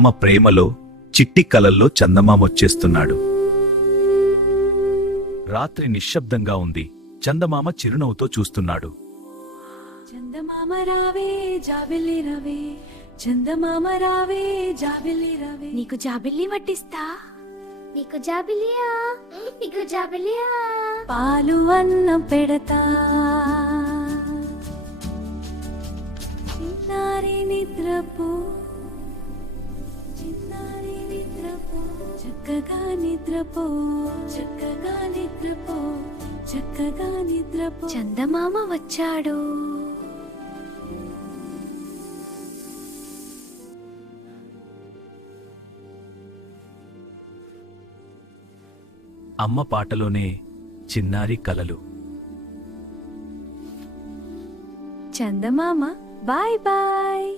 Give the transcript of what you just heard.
అమ్మ ప్రేమలో చిట్టి కలల్లో చందమామ వచ్చేస్తున్నాడు. రాత్రి నిశ్శబ్దంగా ఉంది. చందమామ చిరునవ్వుతో చూస్తున్నాడు. చందమామ రావే జాబిల్లి రవే, చందమామ రావే జాబిల్లి రవే. నీకు జాబిల్లి వడ్డిస్తా. నీకు జాబిలియా, నీకు జాబిలియా. పాలు అన్నం పెడతా, చిన్నారి నిద్రపో, చిన్నారి నిద్రపో, చక్కగా నిద్రపో, చక్కగా నిద్రపో, చక్కగా నిద్రపో. చందమామ వచ్చాడు. అమ్మ పాటలోనే చిన్నారి కలలు. చందమామ బాయ్ బాయ్.